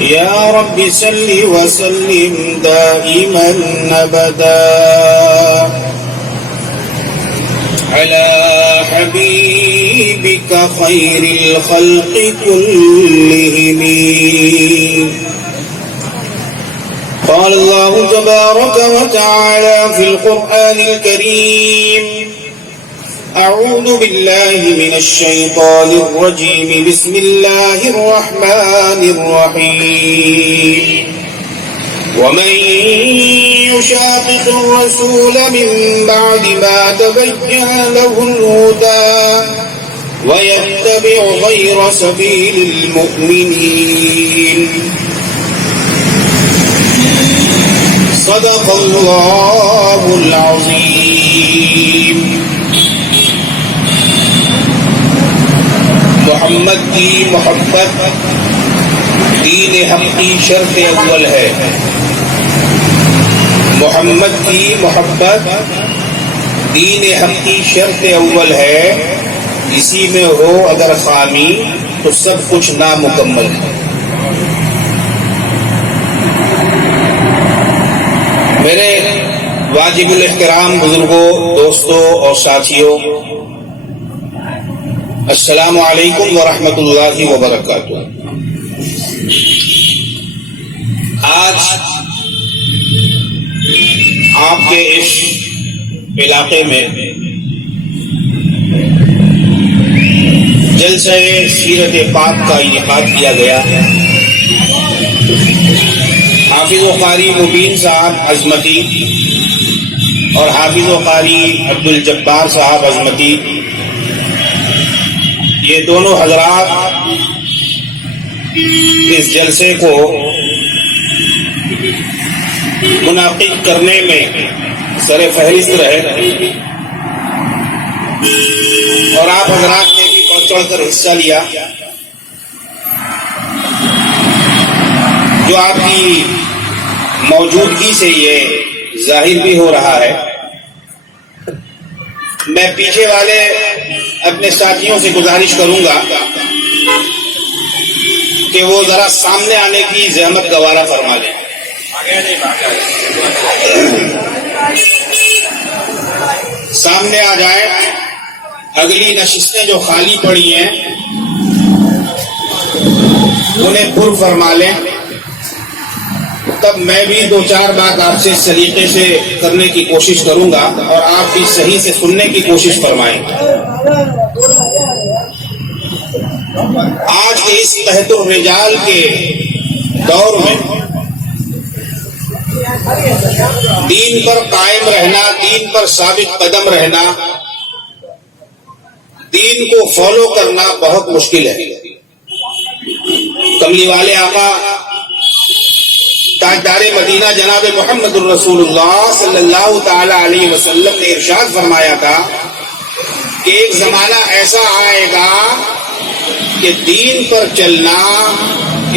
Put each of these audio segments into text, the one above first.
يا رب صل وسلم دائما أبدا على حبيبك خير الخلق كلهم. قال الله تبارك وتعالى في القرآن الكريم: أعوذ بالله من الشيطان الرجيم. بسم الله الرحمن الرحيم. ومن يشاقق الرسول من بعد ما تبين له الهدى ويتبع غير سبيل المؤمنين صدق الله العظيم. محمد کی محبت دین حق کی شرط اول ہے. محمد کی محبت دین حق کی شرط اول ہے. اسی میں ہو اگر خامی تو سب کچھ نامکمل ہے. میرے واجب الاحترام بزرگوں، دوستوں اور ساتھیوں، السلام علیکم ورحمۃ اللہ وبرکاتہ. آج آپ کے اس علاقے میں جلسہ سیرت پاک کا انعقاد کیا گیا. حافظ و قاری مبین صاحب عظمتی اور حافظ و قاری عبدالجبار صاحب عظمتی، یہ دونوں حضرات اس جلسے کو منعقد کرنے میں سر فہرست رہے اور آپ حضرات نے بھی بڑھ چڑھ کر حصہ لیا. جو آپ کی موجودگی سے یہ ظاہر بھی ہو رہا ہے. میں پیچھے والے اپنے ساتھیوں سے گزارش کروں گا کہ وہ ذرا سامنے آنے کی زحمت گوارا فرما لیں. سامنے آ جائیں. اگلی نشستیں جو خالی پڑی ہیں انہیں پر فرما لیں. تب میں بھی دو چار بات آپ سے سلیقے سے کرنے کی کوشش کروں گا اور آپ بھی صحیح سے سننے کی کوشش فرمائیں. آج کے اس تحت الرجال کے دور میں دین پر قائم رہنا، دین پر ثابت قدم رہنا، دین کو فالو کرنا بہت مشکل ہے. کملی والے آقا تاجدار مدینہ جناب محمد الرسول اللہ صلی اللہ تعالی علیہ وسلم نے ارشاد فرمایا تھا کہ ایک زمانہ ایسا آئے گا کہ دین پر چلنا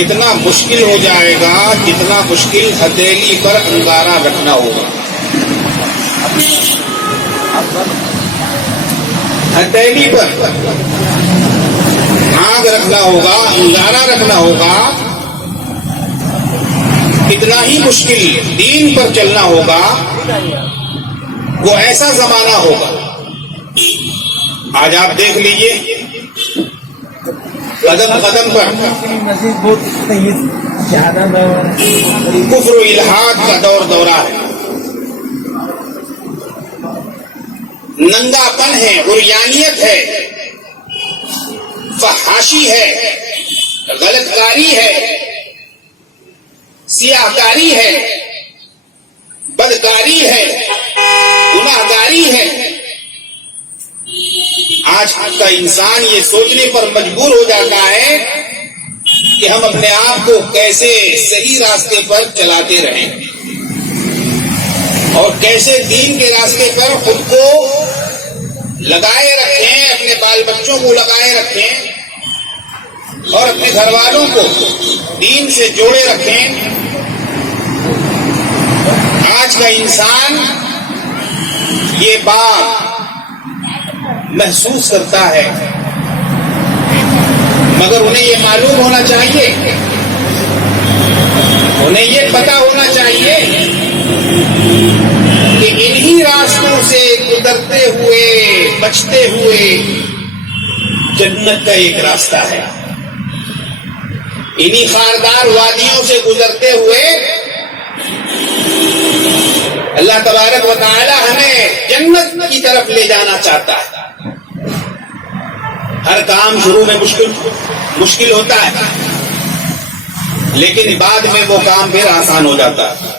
اتنا مشکل ہو جائے گا جتنا مشکل ہتھیلی پر انگارہ رکھنا ہوگا. ہتھیلی پر آگ رکھنا ہوگا، انگارہ رکھنا ہوگا، اتنا ہی مشکل دین پر چلنا ہوگا. وہ ایسا زمانہ ہوگا. آج آپ دیکھ لیجئے قدم قدم پر کفر و الحاد کا دور دورہ ہے. ننگا پن ہے، عریانیت ہے، فحاشی ہے، غلط کاری ہے، سیاہ کاری ہے، بدکاری ہے، گناہ گاری ہے. آج کا انسان یہ سوچنے پر مجبور ہو جاتا ہے کہ ہم اپنے آپ کو کیسے صحیح راستے پر چلاتے رہیں اور کیسے دین کے راستے پر خود کو لگائے رکھیں، اپنے بال بچوں کو لگائے رکھیں اور اپنے گھر والوں کو دین سے جوڑے رکھیں. آج کا انسان یہ بات محسوس کرتا ہے مگر انہیں یہ معلوم ہونا چاہیے، انہیں یہ پتا ہونا چاہیے کہ انہی راستوں سے گزرتے ہوئے بچتے ہوئے جنت کا ایک راستہ ہے، انہی خاردار وادیوں سے گزرتے ہوئے اللہ تبارک و تعالی ہمیں جنت کی طرف لے جانا چاہتا ہے۔ ہر کام شروع میں مشکل ہوتا ہے، لیکن بعد میں وہ کام پھر آسان ہو جاتا ہے،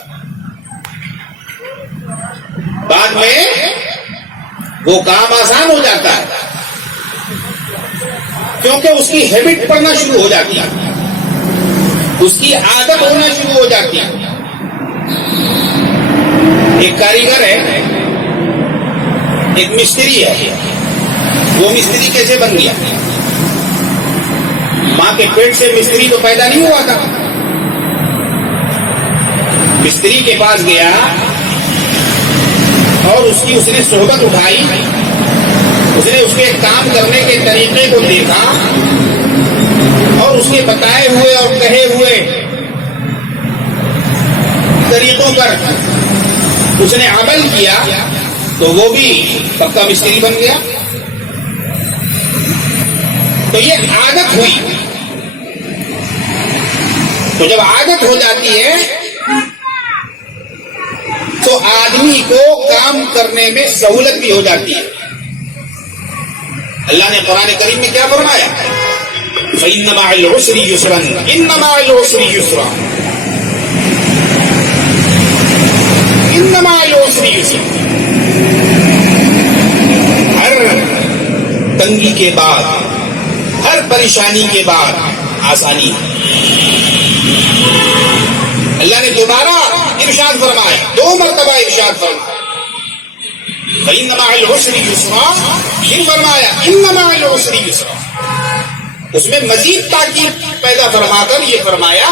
بعد میں وہ کام آسان ہو جاتا ہے، کیونکہ اس کی ہیبٹ پڑنا شروع ہو جاتی ہے، اس کی عادت ہونا شروع ہو جاتی ہے۔ ایک کاریگر ہے، ایک مستری ہے، وہ مستری کیسے بن گیا؟ ماں کے پیٹ سے مستری تو پیدا نہیں ہوا تھا، مستری کے پاس گیا اور اس نے صحبت اٹھائی، اس نے اس کے کام کرنے کے طریقے کو دیکھا اور اس کے بتائے ہوئے اور کہے ہوئے طریقوں پر اس نے عمل کیا تو وہ بھی پکا مستری بن گیا۔ تو یہ عادت ہوئی، تو جب عادت ہو جاتی ہے تو آدمی کو کام کرنے میں سہولت بھی ہو جاتی ہے۔ اللہ نے قرآن کریم میں کیا فرمایا؟ فَإِنَّ مَعَ الْعُسْرِ يُسْرًا إِنَّ مَعَ الْعُسْرِ يُسْرًا إِنَّ مَعَ الْعُسْرِ يُسْرًا۔ ہر تنگی کے بعد، ہر پریشانی کے بعد آسانی ہے۔ اللہ نے دوبارہ ارشاد فرمایا، 2 مرتبہ ارشاد فرمایا، فَإِنَّ مَعَ الْعُسْرِ يُسْرًا، پھر فرمایا إِنَّ مَعَ الْعُسْرِ يُسْرًا۔ اس میں مزید تاکید پیدا فرما کر یہ فرمایا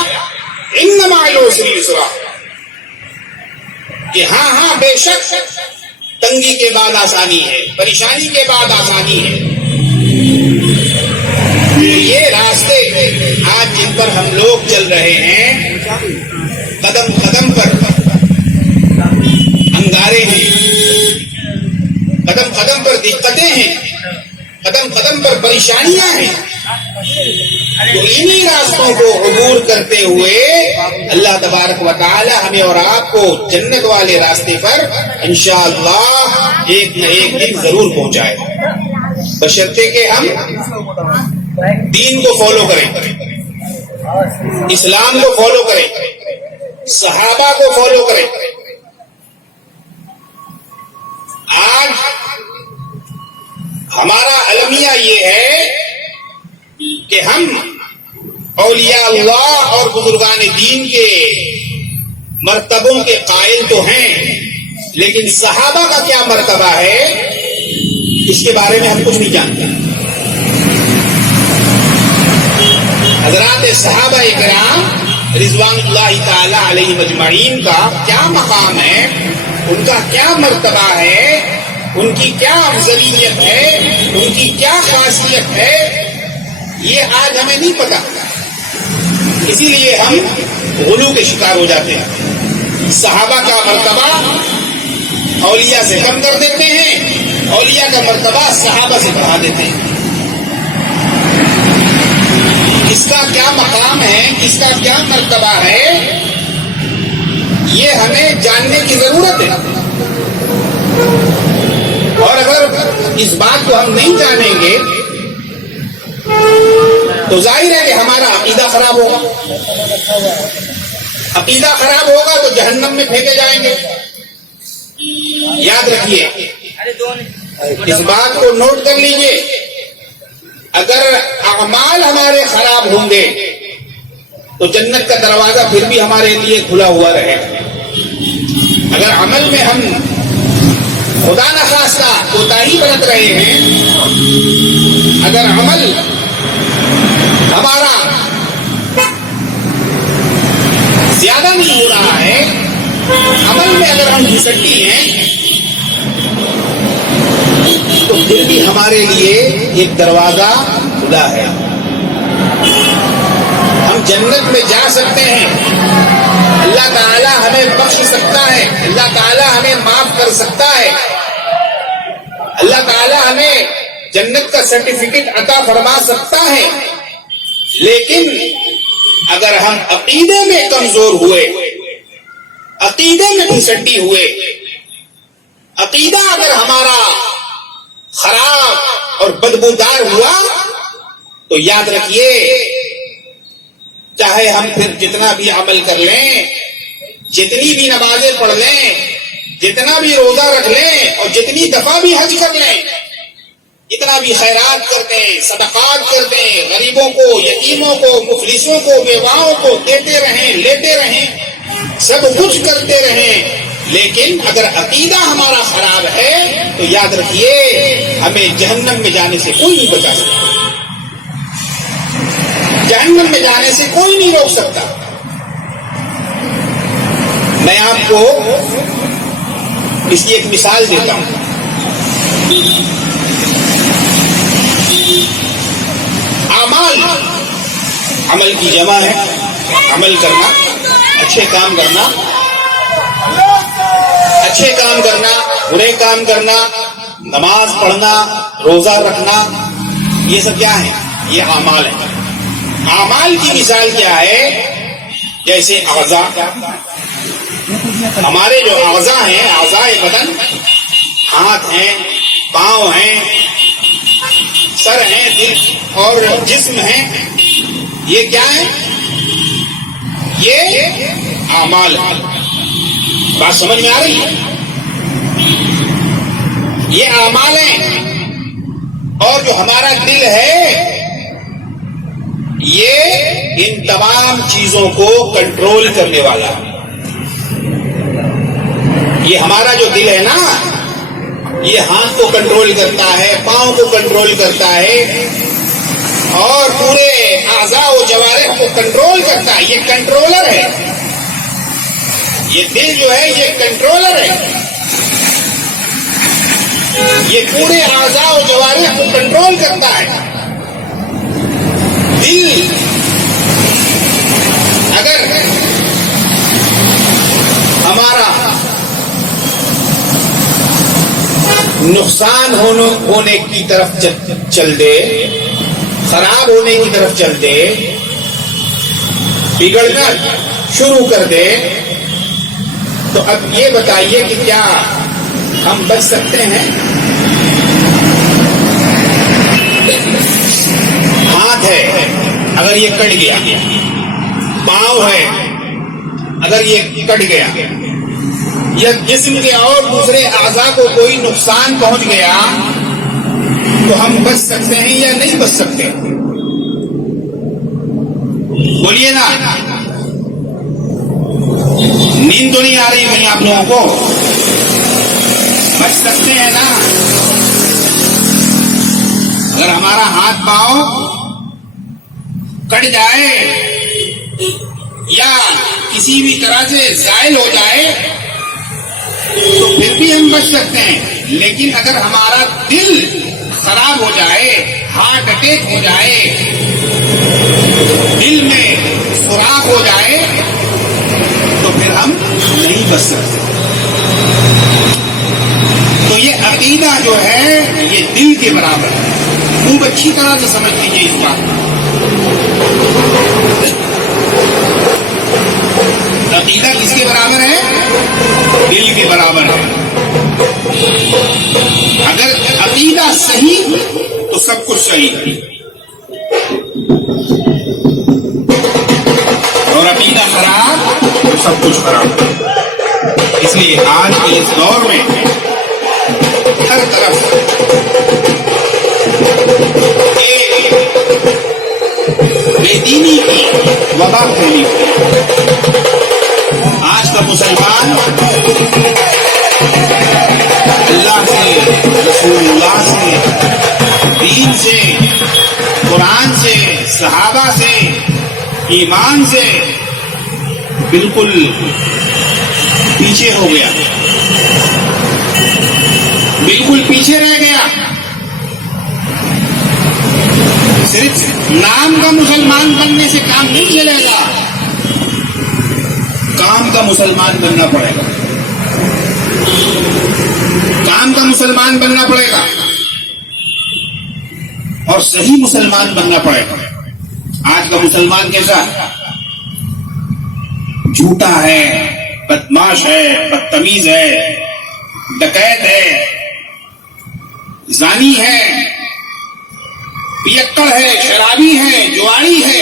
إِنَّ مَعَ الْعُسْرِ يُسْرًا، کہ ہاں بے شک تنگی کے بعد آسانی ہے، پریشانی کے بعد آسانی ہے۔ یہ راستے آج جن پر ہم لوگ چل رہے ہیں، قدم قدم پر انگارے ہیں، قدم قدم پر دقتیں ہیں، قدم قدم پر پریشانیاں ہیں، تو انہی راستوں کو عبور کرتے ہوئے اللہ تبارک و تعالی ہمیں اور آپ کو جنت والے راستے پر انشاءاللہ ایک نہ ایک دن ضرور پہنچائے، بشرطے کہ ہم دین کو فالو کریں، اسلام کو فالو کریں، صحابہ کو فالو کریں۔ آج ہمارا المیہ یہ ہے کہ ہم اولیاء اللہ اور بزرگان دین کے مرتبوں کے قائل تو ہیں، لیکن صحابہ کا کیا مرتبہ ہے اس کے بارے میں ہم کچھ نہیں جانتے۔ حضرات صحابہ کرام رضوان اللہ تعالی علیہ مجمعین کا کیا مقام ہے، ان کا کیا مرتبہ ہے، ان کی کیا افضلیت ہے، ان کی کیا خاصیت ہے، یہ آج ہمیں نہیں پتا، اسی لیے ہم غلو کے شکار ہو جاتے ہیں۔ صحابہ کا مرتبہ اولیاء سے کم کر دیتے ہیں، اولیاء کا مرتبہ صحابہ سے بڑھا دیتے ہیں۔ کس کا کیا مقام ہے، کس کا کیا مرتبہ ہے، یہ ہمیں جاننے کی ضرورت ہے، اور اگر اس بات کو ہم نہیں جانیں گے تو ظاہر ہے کہ ہمارا عقیدہ خراب ہوگا، عقیدہ خراب ہوگا تو جہنم میں پھینکے جائیں گے۔ یاد رکھیے، اس بات کو نوٹ کر لیجئے، اگر اعمال ہمارے خراب ہوں گے تو جنت کا دروازہ پھر بھی ہمارے لیے کھلا ہوا رہے گا۔ اگر عمل میں ہم خدا نخواستہ کوتاہی برت رہے ہیں، اگر عمل ہمارا زیادہ نہیں ہو رہا ہے، عمل میں اگر ہم گھسٹی ہیں، تو پھر بھی ہمارے لیے ایک دروازہ کھلا ہے۔ ہم جنت میں جا سکتے ہیں، اللہ تعالیٰ ہمیں بخش سکتا ہے، اللہ تعالیٰ ہمیں معاف کر سکتا ہے، اللہ تعالیٰ ہمیں جنت کا سرٹیفکیٹ عطا فرما سکتا ہے. لیکن اگر ہم عقیدے میں کمزور ہوئے، عقیدے میں پھسڈی ہوئے، عقیدہ اگر ہمارا خراب اور بدبودار ہوا تو یاد رکھیے چاہے ہم پھر جتنا بھی عمل کر لیں، جتنی بھی نمازیں پڑھ لیں، جتنا بھی روزہ رکھ لیں اور جتنی دفعہ بھی حج کر لیں، اتنا بھی خیرات کر دیں، صدقات کر دیں، غریبوں کو، یتیموں کو، مفلسوں کو، بیواؤں کو دیتے رہیں، لیتے رہیں، سب کچھ کرتے رہیں، لیکن اگر عقیدہ ہمارا خراب ہے تو یاد رکھیے ہمیں جہنم میں جانے سے کوئی نہیں بچا سکتا، جہنم میں جانے سے کوئی نہیں روک سکتا. میں آپ کو اس کی ایک مثال دیتا ہوں. اعمال، عمل کی جمع ہے، عمل کرنا، اچھے کام کرنا، اچھے کام کرنا، برے کام کرنا، نماز پڑھنا، روزہ رکھنا، یہ سب کیا ہے؟ یہ اعمال ہے. اعمال کی مثال کیا ہے؟ جیسے اعضاء، ہمارے جو اعضاء ہیں، اعضاء بدن، ہاتھ ہیں، پاؤں ہیں، سر ہیں، دل اور جسم ہیں، یہ کیا ہے؟ یہ اعمال ہے. بات سمجھ میں آ رہی ہے؟ یہ اعمال ہیں. اور جو ہمارا دل ہے یہ ان تمام چیزوں کو کنٹرول کرنے والا ہے. یہ ہمارا جو دل ہے نا، یہ ہاتھ کو کنٹرول کرتا ہے، پاؤں کو کنٹرول کرتا ہے اور پورے اعضاء و جوارح کو کنٹرول کرتا ہے. یہ کنٹرولر ہے. یہ دل جو ہے یہ کنٹرولر ہے. یہ پورے اعضاء و جوارح کو کنٹرول کرتا ہے. دل اگر ہمارا نقصان ہونے کی طرف چل دے، خراب ہونے کی طرف چل دے، بگڑنا شروع کر دے، تو اب یہ بتائیے کہ کیا ہم بچ سکتے ہیں؟ ہاتھ ہے اگر یہ کٹ گیا، پاؤں ہے اگر یہ کٹ گیا، یا جسم کے اور دوسرے اعضاء کو کوئی نقصان پہنچ گیا تو ہم بچ سکتے ہیں یا نہیں بچ سکتے؟ بولیے نا. نیند تو نہیں آ رہی کہیں آپ لوگوں کو؟ بچ سکتے ہیں نا؟ اگر ہمارا ہاتھ پاؤں کٹ جائے یا کسی بھی طرح سے زائل ہو جائے تو پھر بھی ہم بچ سکتے ہیں. لیکن اگر ہمارا دل خراب ہو جائے، ہارٹ اٹیک ہو جائے، دل میں سوراخ ہو جائے تو پھر ہم نہیں بچ سکتے. تو یہ عقیدہ جو ہے یہ دل کے برابر ہے. خوب اچھی طرح سے سمجھ لیجیے اس بات. عقیدہ کس کے برابر ہے؟ دل کے برابر ہے. اگر عقیدہ صحیح تو سب کچھ صحیح ہے، اور عقیدہ خراب تو سب کچھ خراب ہے. اس لیے آج کے اس دور میں ہر طرف بے دینی کی وبا پھیلی ہوئی. آج کا مسلمان اللہ سے، رسول اللہ سے، دین سے، قرآن سے، صحابہ سے، ایمان سے بالکل پیچھے ہو گیا، بالکل پیچھے رہ گیا. صرف نام کا مسلمان بننے سے کام نہیں چلے گا، کام کا مسلمان بننا پڑے گا، کام کا مسلمان بننا پڑے گا اور صحیح مسلمان بننا پڑے گا۔ آج کا مسلمان کیسا ہے؟ جھوٹا ہے، بدماش ہے، بدتمیز ہے، ڈکیت ہے، زانی ہے، پیکڑ ہے، شرابی ہے، جواری ہے۔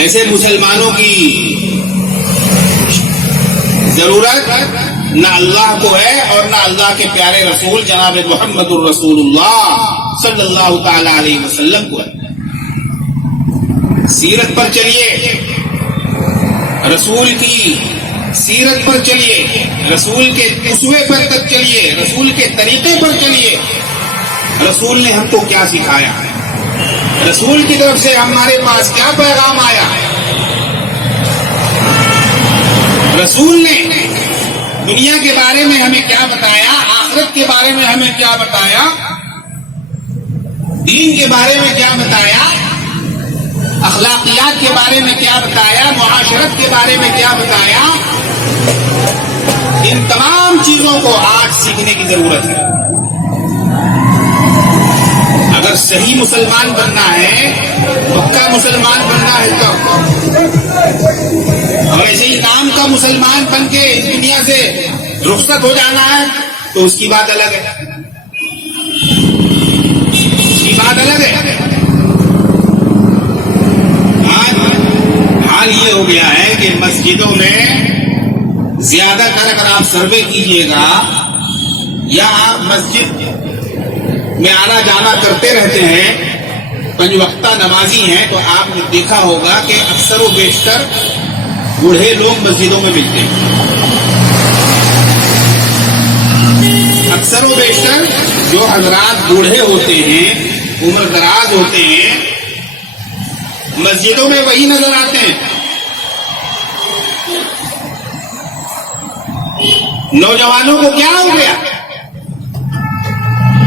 ایسے مسلمانوں کی ضرورت نہ اللہ کو ہے اور نہ اللہ کے پیارے رسول جناب محمد الرسول اللہ صلی اللہ تعالی علیہ وسلم کو ہے۔ سیرت پر چلیے، رسول کی سیرت پر چلیے، رسول کے اسوے پر تک چلیے، رسول کے طریقے پر چلیے۔ رسول نے ہم کو کیا سکھایا ہے، رسول کی طرف سے ہمارے پاس کیا پیغام آیا ہے۔ رسول نے دنیا کے بارے میں ہمیں کیا بتایا، آخرت کے بارے میں ہمیں کیا بتایا، دین کے بارے میں کیا بتایا، اخلاقیات کے بارے میں کیا بتایا، معاشرت کے بارے میں کیا بتایا۔ ان تمام چیزوں کو آج سیکھنے کی ضرورت ہے۔ اگر صحیح مسلمان بننا ہے، پکا مسلمان بننا ہے تو، اور ایسے ہی نام کا مسلمان بن کے اس دنیا سے رخصت ہو جانا ہے تو اس کی بات الگ ہے، اس کی بات الگ ہے۔ حال یہ ہو گیا ہے کہ مسجدوں میں زیادہ تر اگر آپ سروے کیجئے گا یا آپ مسجد میں آنا جانا کرتے رہتے ہیں، پنج وقتہ نمازی ہیں، تو آپ نے دیکھا ہوگا کہ اکثر و بیشتر بوڑھے لوگ مسجدوں میں ملتے ہیں۔ اکثر و بیشتر جو حضرات بوڑھے ہوتے ہیں، عمر دراز ہوتے ہیں، مسجدوں میں وہی نظر آتے ہیں۔ نوجوانوں کو کیا ہو گیا؟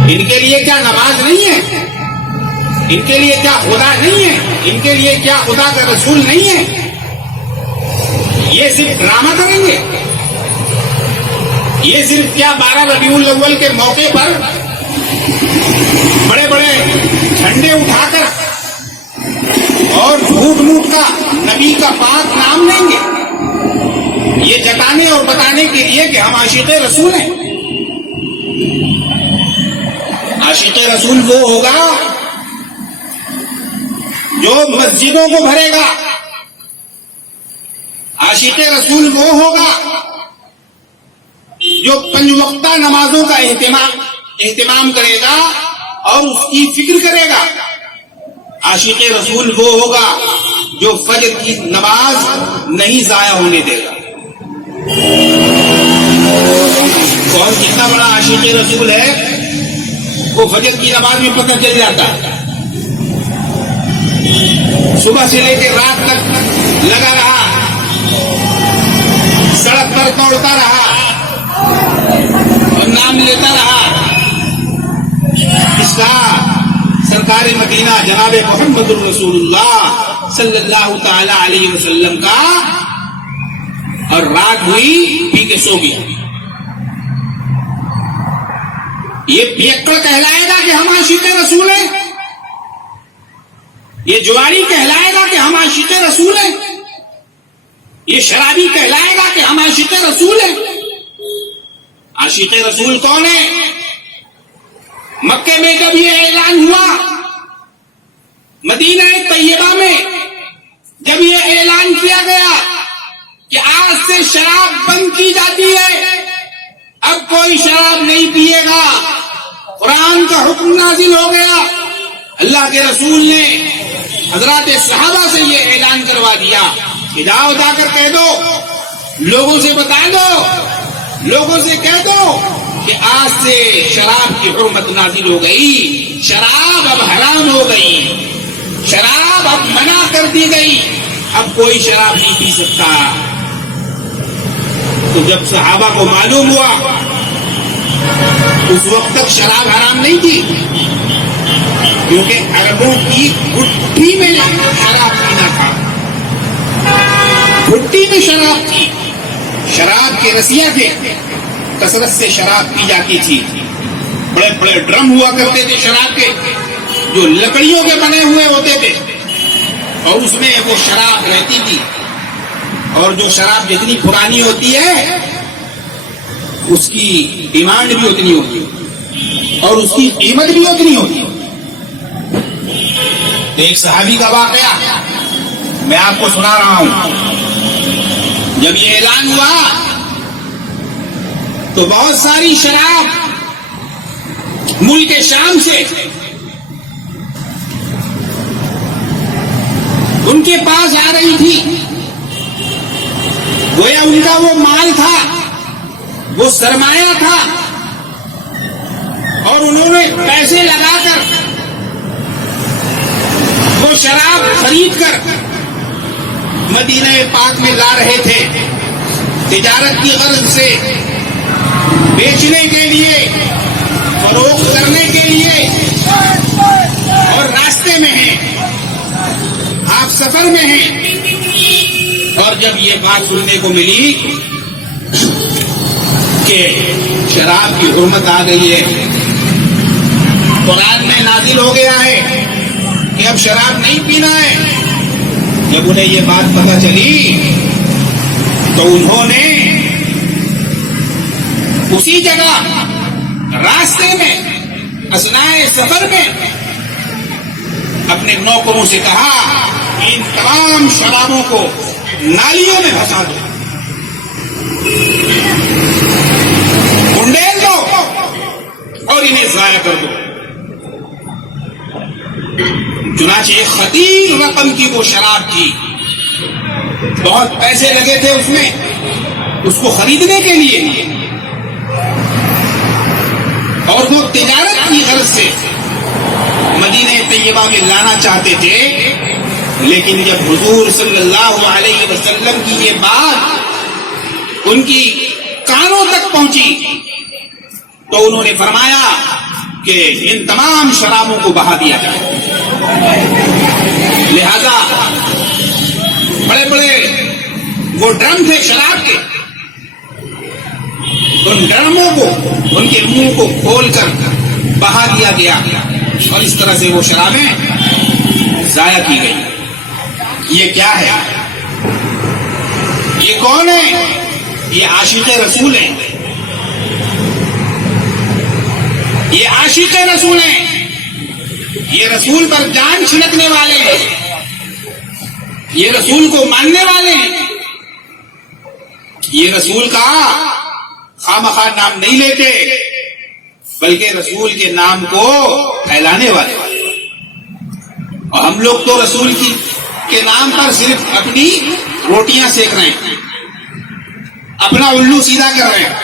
ان کے لیے کیا نماز نہیں ہے؟ ان کے لیے کیا خدا نہیں ہے؟ ان کے لیے کیا خدا کا رسول نہیں ہے؟ یہ صرف ڈرامہ کریں گے؟ یہ صرف کیا 12 ربیع الاول کے موقع پر بڑے بڑے جھنڈے اٹھا کر اور جھوٹ موٹ کا نبی کا پاک نام لیں گے، یہ جتانے اور بتانے کے لیے کہ ہم عاشق رسول ہیں؟ عاشق رسول وہ ہوگا جو مسجدوں کو بھرے گا، عاشق رسول وہ ہوگا جو پنج وقتہ نمازوں کا اہتمام کرے گا اور اس کی فکر کرے گا۔ عاشق رسول وہ ہوگا جو فجر کی نماز نہیں ضائع ہونے دے گا۔ کون کتنا بڑا عاشق رسول ہے وہ فجر کی نماز میں پتہ چل جاتا ہے، صبح سے لے کے رات تک لگا رہا، سڑک پر دوڑتا رہا اور نام لیتا رہا۔ اس کا سرکار مدینہ جناب محمد الرسول اللہ صلی اللہ تعالی علیہ وسلم کا، اور رات ہوئی پی کے سو گیا۔ یہ پیکڑ کہلائے گا کہ ہم عاشق رسول ہیں؟ یہ جواری کہلائے گا کہ ہم عاشق رسول ہیں؟ یہ شرابی کہلائے گا کہ ہم عاشق رسول ہیں؟ عاشق رسول کون ہے؟ مکے میں جب یہ اعلان ہوا، مدینہ طیبہ میں جب یہ اعلان کیا گیا کہ آج سے شراب بند کی جاتی ہے، اب کوئی شراب نہیں پیے گا، قرآن کا حکم نازل ہو گیا، اللہ کے رسول نے حضرات صحابہ سے یہ اعلان کروا دیا کہ جاؤ جا کر کہہ دو، لوگوں سے بتا دو، لوگوں سے کہہ دو کہ آج سے شراب کی حرمت نازل ہو گئی، شراب اب حرام ہو گئی، شراب اب منع کر دی گئی، اب کوئی شراب نہیں پی سکتا۔ تو جب صحابہ کو معلوم ہوا اس وقت تک شراب حرام نہیں تھی، کیونکہ عربوں کی گٹھی میں شراب پینا تھا، گٹھی میں شراب تھی، شراب کے رسیاں تھے، کثرت سے شراب پی جاتی تھی، بڑے بڑے ڈرم ہوا کرتے تھے شراب کے، جو لکڑیوں کے بنے ہوئے ہوتے تھے، اور اس میں وہ شراب رہتی تھی، اور جو شراب جتنی پرانی ہوتی ہے اس کی ڈیمانڈ بھی اتنی ہوتی ہے اور اس کی قیمت بھی اتنی ہوتی ہے۔ ایک صحابی کا واقعہ میں آپ کو سنا رہا ہوں۔ جب یہ اعلان ہوا تو بہت ساری شراب ملک شام سے ان کے پاس آ رہی تھی، گویا ان کا وہ مال تھا، وہ سرمایہ تھا، اور انہوں نے پیسے لگا کر وہ شراب خرید کر مدینہ پاک میں لا رہے تھے، تجارت کی غرض سے، بیچنے کے لیے، فروخت کرنے کے لیے، اور راستے میں ہیں، آپ سفر میں ہیں، اور جب یہ بات سننے کو ملی کہ شراب کی حرمت آ گئی ہے، قرآن میں نازل ہو گیا ہے کہ اب شراب نہیں پینا ہے، جب انہیں یہ بات پتہ چلی تو انہوں نے اسی جگہ راستے میں اثناء سفر میں اپنے نوکروں سے کہا ان تمام شرابوں کو نالیوں میں بھسا دو، کنڈیل دو اور انہیں ضائع کر دو۔ چنانچہ ایک خطیر رقم کی وہ شراب تھی، بہت پیسے لگے تھے اس میں، اس کو خریدنے کے لیے، اور وہ تجارت کی غرض سے مدینہ طیبہ میں لانا چاہتے تھے، لیکن جب حضور صلی اللہ علیہ وسلم کی یہ بات ان کی کانوں تک پہنچی تو انہوں نے فرمایا کہ ان تمام شرابوں کو بہا دیا جائے۔ لہذا بڑے بڑے وہ ڈرم تھے شراب کے، ان ڈرموں کو، ان کے منہ کو کھول کر بہا دیا گیا، اور اس طرح سے وہ شرابیں ضائع کی گئی۔ یہ کیا ہے؟ یہ کون ہے؟ یہ عاشق رسول ہیں، یہ عاشق رسول ہیں، یہ رسول پر جان چھڑکنے والے ہیں، یہ رسول کو ماننے والے ہیں، یہ رسول کا خامخواہ نام نہیں لیتے بلکہ رسول کے نام کو پھیلانے والے، اور ہم لوگ تو رسول کے نام پر صرف اپنی روٹیاں سیک رہے ہیں، اپنا الو سیدھا کر رہے ہیں،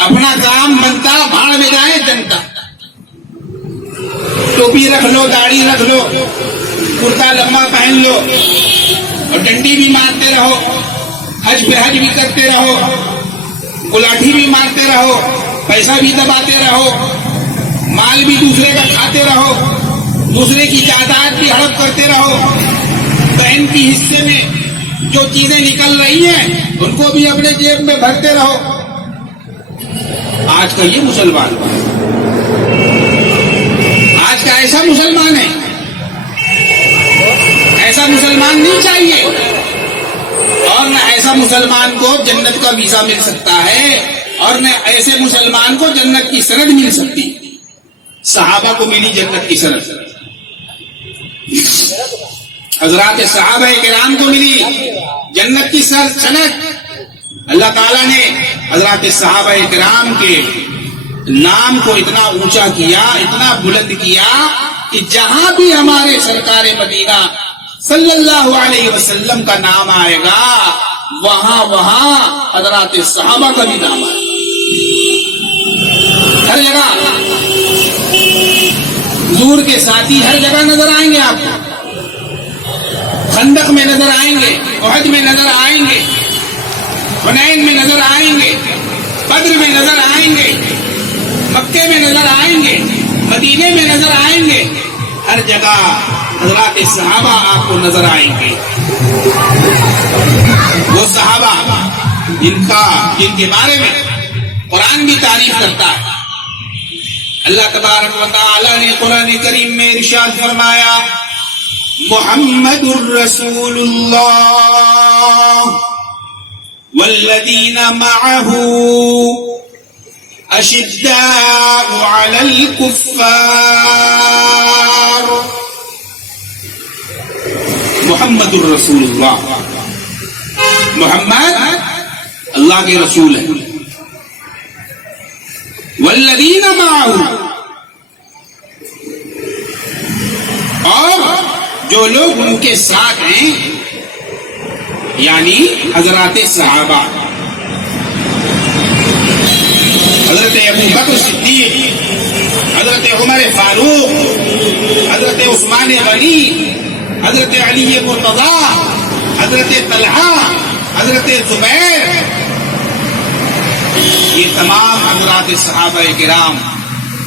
اپنا کام بنتا بھاڑ میں جائے جنتا، ٹوپی رکھ لو، داڑھی رکھ لو، کرتا لمبا پہن لو، اور ڈنڈی بھی مارتے رہو، حج پہ حج بھی کرتے رہو، گلاٹھی بھی مارتے رہو، پیسہ بھی دباتے رہو، مال بھی دوسرے کا کھاتے رہو، دوسرے کی جائیداد بھی ہڑپ کرتے رہو، بہن کی حصے میں جو چیزیں نکل رہی ہیں ان کو بھی اپنے جیب میں بھرتے رہو۔ آج کا یہ مسلمان، آج کا ایسا مسلمان ہے، ایسا مسلمان نہیں چاہیے، اور نہ ایسا مسلمان کو جنت کا ویزا مل سکتا ہے، اور نہ ایسے مسلمان کو جنت کی سند مل سکتی۔ صحابہ کو ملی جنت کی سند، حضرات صحابہ کرام کو ملی جنت کی سند۔ اللہ تعالیٰ نے حضرات صحابہ کرام کے نام کو اتنا اونچا کیا، اتنا بلند کیا کہ جہاں بھی ہمارے سرکار مدینہ صلی اللہ علیہ وسلم کا نام آئے گا وہاں وہاں حضرات صحابہ کا بھی نام آئے گا۔ ہر جگہ حضور کے ساتھی ہر جگہ نظر آئیں گے، آپ کو خندق میں نظر آئیں گے، احد میں نظر آئیں گے، حنین میں نظر آئیں گے، بدر میں نظر آئیں گے۔ آئیں گے، مکے میں نظر آئیں گے، مدینے میں نظر آئیں گے، ہر جگہ حضرات صحابہ آپ کو نظر آئیں گے. وہ صحابہ جن کے بارے میں قرآن بھی تعریف کرتا ہے. اللہ تبارک و تعالی نے قرآن کریم میں ارشاد فرمایا محمد الرسول اللہ والذین معه اشداء علی الکفار. محمد الرسول اللہ، محمد اللہ کے رسول ہیں. والذین معه، اور جو لوگ ان کے ساتھ ہیں یعنی حضرات صحابہ، حضرت ابو بکر صدیق، حضرت عمر فاروق، حضرت عثمان غنی، حضرت علی مرتضی، حضرت طلحہ، حضرت زبیر، یہ تمام حضرات صحابہ کرام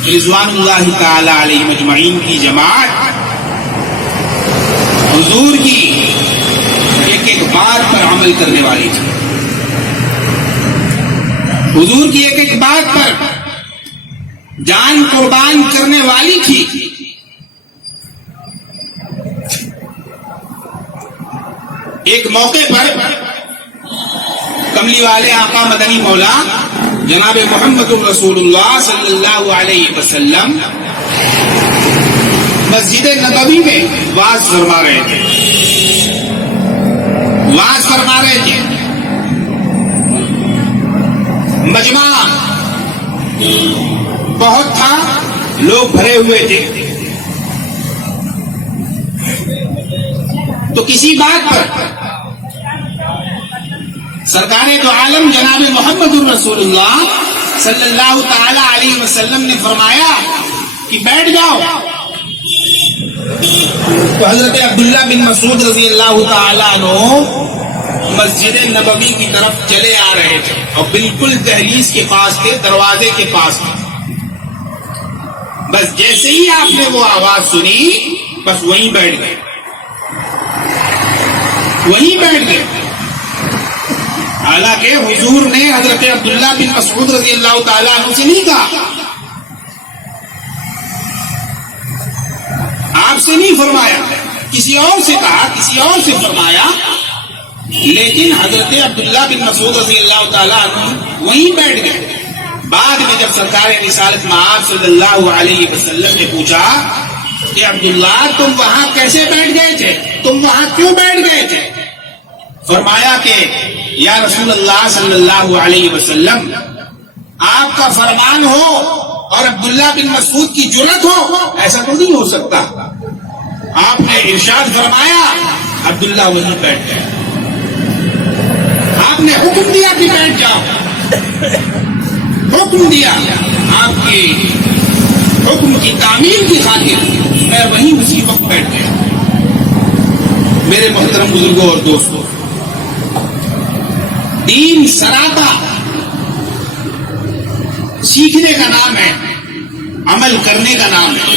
رضوان اللہ تعالی علیہم اجمعین کی جماعت حضور کی ایک ایک بات پر عمل کرنے والی تھی. حضور کی ایک ایک بات پر جان قربان کرنے والی تھی. ایک موقع پر کملی والے آقا مدنی مولا جناب محمد الرسول اللہ صلی اللہ علیہ وسلم مسجد نبوی میں واز فرما رہے تھے. مجمع بہت تھا، لوگ بھرے ہوئے تھے. تو کسی بات پر سرکار دو عالم جناب محمد الرسول اللہ صلی اللہ تعالی علیہ وسلم نے فرمایا کہ بیٹھ جاؤ. تو حضرت عبداللہ بن مسعود رضی اللہ تعالیٰ عنہ مسجد نبوی کی طرف چلے آ رہے تھے اور بالکل دہلیز کے پاس تھے، دروازے کے پاس تھے. بس جیسے ہی آپ نے وہ آواز سنی بس وہیں بیٹھ گئے. حالانکہ حضور نے حضرت عبداللہ بن مسعود رضی اللہ تعالیٰ عنہ سے نہیں کہا، آپ سے نہیں فرمایا، کسی اور سے کہا، کسی اور سے فرمایا. لیکن حضرت عبداللہ بن مسعود رضی اللہ تعالیٰ عنہ وہیں بیٹھ گئے. بعد میں جب سرکار رسالت مآب صلی اللہ علیہ وسلم نے پوچھا کہ عبداللہ تم وہاں کیسے بیٹھ گئے تھے، تم وہاں کیوں بیٹھ گئے تھے؟ فرمایا کہ یا رسول اللہ صلی اللہ علیہ وسلم آپ کا فرمان ہو اور عبداللہ بن مسعود کی جرأت ہو، ایسا تو نہیں ہو سکتا. آپ نے ارشاد فرمایا، عبداللہ وہیں بیٹھ گئے. آپ نے حکم دیا کہ بیٹھ جاؤ، حکم دیا. آپ کے حکم کی تعمیل کی خاطر میں وہیں اسی وقت بیٹھ گیا. میرے محترم بزرگوں اور دوستوں، دین سراپا سیکھنے کا نام ہے، عمل کرنے کا نام ہے.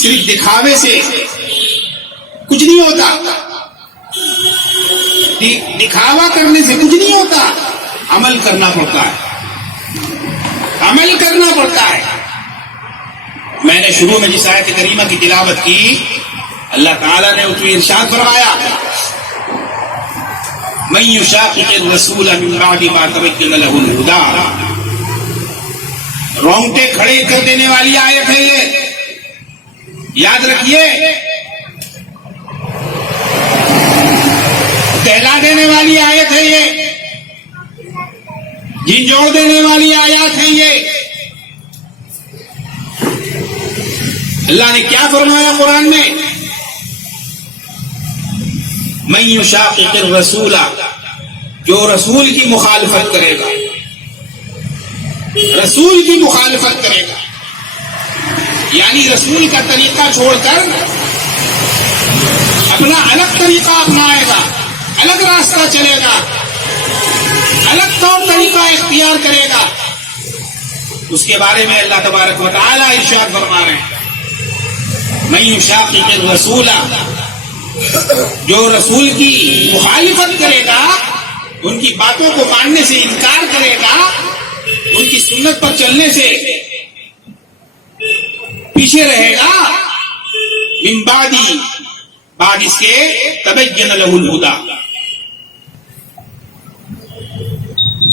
صرف دکھاوے سے کچھ نہیں ہوتا، دکھاوا کرنے سے کچھ نہیں ہوتا. عمل کرنا پڑتا ہے، عمل کرنا پڑتا ہے. میں نے شروع میں جس آیت کریمہ کی تلاوت کی، اللہ تعالیٰ نے اس میں ارشاد فرمایا من یشاقق الرسول من بعد ما تبین له الہدی. رونگٹے کھڑے کر دینے والی آیت ہے یہ، یاد رکھیے. دہلا دینے والی آیت ہے یہ، جھنجھوڑ دینے والی آیات ہے یہ. اللہ نے کیا فرمایا قرآن میں؟ من یشاقق الرسول، جو رسول کی مخالفت کرے گا، رسول کی مخالفت کرے گا، یعنی رسول کا طریقہ چھوڑ کر اپنا الگ طریقہ اپنائے گا، الگ راستہ چلے گا. الگ طور طریقہ اختیار کرے گا، اس کے بارے میں اللہ تبارک و تعالی ارشاد فرما رہے ہیں من یشاقق الرسول، جو رسول کی مخالفت کرے گا، ان کی باتوں کو ماننے سے انکار کرے گا، ان کی سنت پر چلنے سے پیچھے رہے گا، من بعد اس کے تبین لہ الہدی،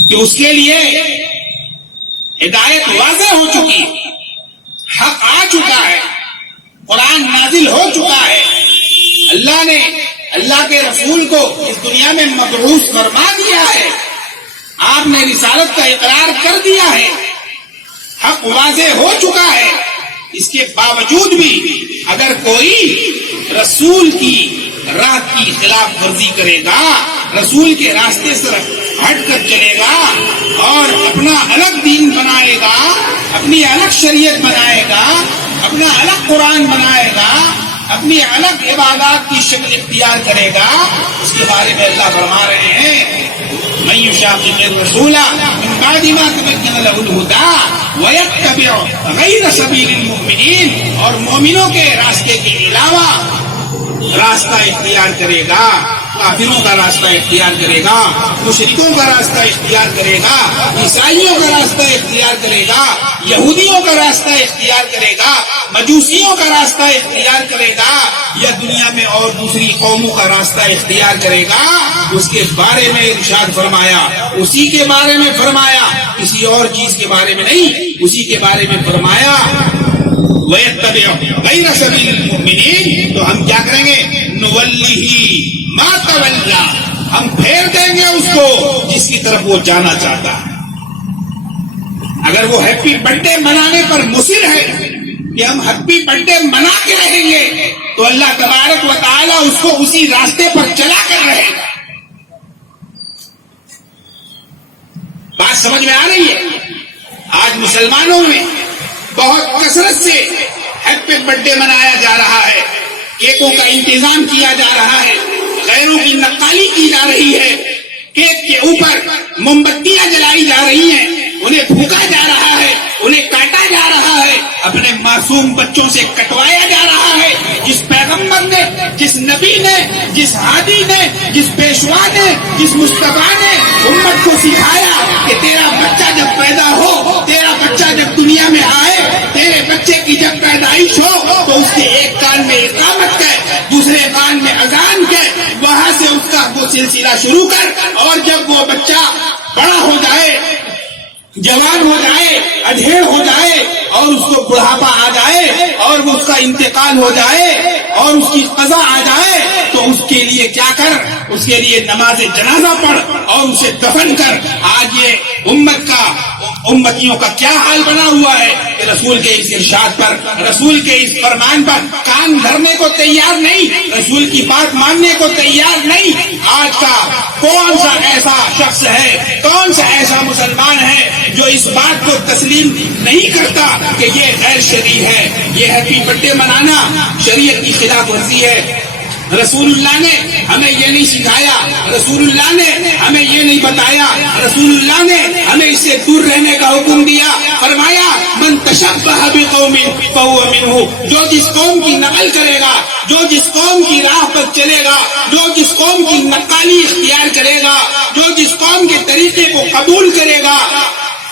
کہ اس کے لیے ہدایت واضح ہو چکی، حق آ چکا ہے، قرآن نازل ہو چکا ہے، اللہ نے اللہ کے رسول کو اس دنیا میں مبعوث فرما دیا ہے، آپ نے رسالت کا اقرار کر دیا ہے، حق واضح ہو چکا ہے، اس کے باوجود بھی اگر کوئی رسول کی راہ کی خلاف ورزی کرے گا، رسول کے راستے سے ہٹ کر چلے گا اور اپنا الگ دین بنائے گا، اپنی الگ شریعت بنائے گا، اپنا الگ قرآن بنائے گا، اپنی الگ عبادات کی شکل اختیار کرے گا، اس کے بارے میں اللہ فرما رہے ہیں من یشاقق الرسول من بعد ما تبین لہ الہدی ویتبع غیر سبیل المؤمنین، اور مومنوں کے راستے کے علاوہ راستہ اختیار کرے گا، کافروں کا راستہ اختیار کرے گا، مشرکوں کا راستہ اختیار کرے گا، عیسائیوں کا راستہ اختیار کرے گا، یہودیوں کا راستہ اختیار کرے گا، مجوسیوں کا راستہ اختیار کرے گا، یا دنیا میں اور دوسری قوموں کا راستہ اختیار کرے گا، اس کے بارے میں ارشاد فرمایا، اسی کے بارے میں فرمایا، کسی اور چیز کے بارے میں نہیں، اسی کے بارے میں فرمایا وَيَتَّبِعُ غَيْرَ سَبِيلِ الْمُؤْمِنِينَ، تو ہم کیا کریں گے؟ نُوَلِّهِ مَا تَوَلَّى، ہم پھیر دیں گے اس کو جس کی طرف وہ جانا چاہتا ہے۔ اگر وہ ہیپی برتھڈے منانے پر مصر ہے کہ ہم ہیپی برتھڈے منا کے رہیں گے، تو اللہ تبارک و تعالیٰ اس کو اسی راستے پر چلا کر رہے گا۔ بات سمجھ میں آ رہی ہے؟ آج مسلمانوں میں بہت کثرت سے ہیپی برتھڈے منایا جا رہا ہے، کیکوں کا انتظام کیا جا رہا ہے، غیروں کی نقالی کی جا رہی ہے، کیک کے اوپر موم بتیاں جلائی جا رہی ہیں، انہیں پھونکا جا رہا ہے، انہیں کاٹا جا رہا ہے، اپنے معصوم بچوں سے کٹوایا جا رہا ہے۔ جس پیغمبر نے، جس نبی نے، جس ہادی نے، جس پیشوا نے، جس مصطفیٰ نے امت کو سکھایا کہ تیرا بچہ جب پیدا ہو، تیرا بچہ جب دنیا میں آئے، تیرے بچے کی جب پیدائش ہو تو اس کے ایک کان میں اقامت کر، دوسرے کان میں اذان کر، وہاں سے اس کا وہ سلسلہ شروع کر، اور جب وہ بچہ بڑا ہو جائے، جوان ہو جائے، ادھیڑ ہو جائے، اور اس کو بڑھاپا آ جائے، اور اس کا انتقال ہو جائے، اور اس کی قضا آ جائے، تو اس کے لیے کیا کر؟ اس کے لیے نماز جنازہ پڑھ اور اسے دفن کر۔ آج یہ امتیوں کا کیا حال بنا ہوا ہے کہ رسول کے اس ارشاد پر، رسول کے اس فرمان پر کان دھرنے کو تیار نہیں، رسول کی بات ماننے کو تیار نہیں۔ آج کا کون سا ایسا شخص ہے، کون سا ایسا مسلمان ہے جو اس بات کو تسلیم نہیں کرتا کہ یہ غیر شرعی ہے، یہ ہیپی برتھڈے منانا شریعت کی خلاف ورزی ہے۔ رسول اللہ نے ہمیں یہ نہیں سکھایا، رسول اللہ نے ہمیں یہ نہیں بتایا، رسول اللہ نے ہمیں اس سے دور رہنے کا حکم دیا، فرمایا من تشبہ بقوم فہو منہ، جو جس قوم کی نقل کرے گا، جو جس قوم کی راہ پر چلے گا، جو جس قوم کی نقالی اختیار کرے گا، جو جس قوم کے طریقے کو قبول کرے گا،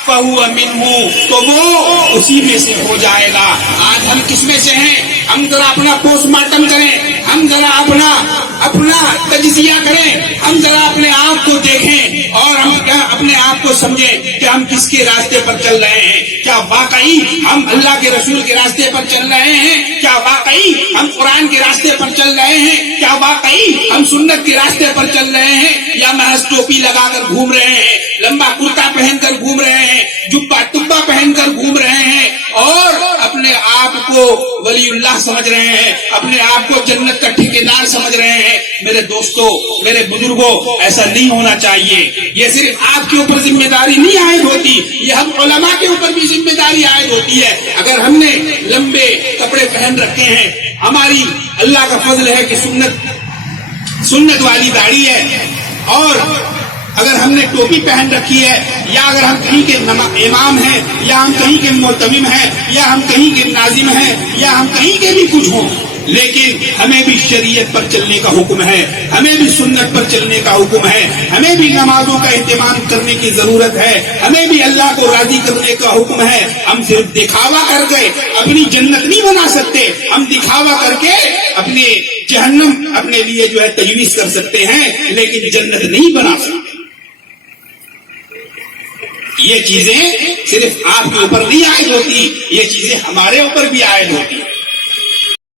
فہو منہ، تو وہ اسی میں سے ہو جائے گا۔ آج ہم کس میں سے ہیں؟ ہم ذرا اپنا پوسٹ مارٹم کریں، ہم ذرا اپنا تجزیہ کریں، ہم ذرا اپنے آپ کو دیکھیں اور ہم اپنے آپ کو سمجھیں کہ ہم کس کے راستے پر چل رہے ہیں۔ کیا واقعی ہم اللہ کے رسول کے راستے پر چل رہے ہیں؟ کیا واقعی ہم قرآن کے راستے پر چل رہے ہیں؟ کیا واقعی ہم سنت کے راستے پر چل رہے ہیں، یا محض ٹوپی لگا کر گھوم رہے ہیں، لمبا کرتا پہن کر گھوم رہے ہیں، جبہ ٹبا پہن کر گھوم رہے ہیں، اور اپنے آپ کو ولی اللہ سمجھ رہے ہیں، اپنے آپ کو جنت کا ٹھیکیدار سمجھ رہے ہیں؟ میرے دوستوں، میرے بزرگوں، ایسا نہیں ہونا چاہیے۔ یہ صرف آپ کے اوپر ذمہ داری نہیں عائد ہوتی، یہ ہم علماء کے اوپر بھی ذمہ داری عائد ہوتی ہے۔ اگر ہم نے لمبے کپڑے پہن رکھے ہیں، ہماری اللہ کا فضل ہے کہ سنت والی داڑھی ہے، اور اگر ہم نے ٹوپی پہن رکھی ہے، یا اگر ہم کہیں کے امام ہیں، یا ہم کہیں کے معتمم ہیں، یا ہم کہیں کے ناظم ہیں، یا ہم کہیں کے بھی کچھ ہوں، لیکن ہمیں بھی شریعت پر چلنے کا حکم ہے، ہمیں بھی سنت پر چلنے کا حکم ہے، ہمیں بھی نمازوں کا اہتمام کرنے کی ضرورت ہے، ہمیں بھی اللہ کو راضی کرنے کا حکم ہے۔ ہم صرف دکھاوا کر کے اپنی جنت نہیں بنا سکتے، ہم دکھاوا کر کے اپنے جہنم اپنے لیے جو ہے تجویز کر سکتے ہیں، لیکن جنت نہیں بنا سکتے۔ یہ چیزیں صرف آپ کے اوپر نہیں عائد ہوتی، یہ چیزیں ہمارے اوپر بھی عائد ہوتی ہیں۔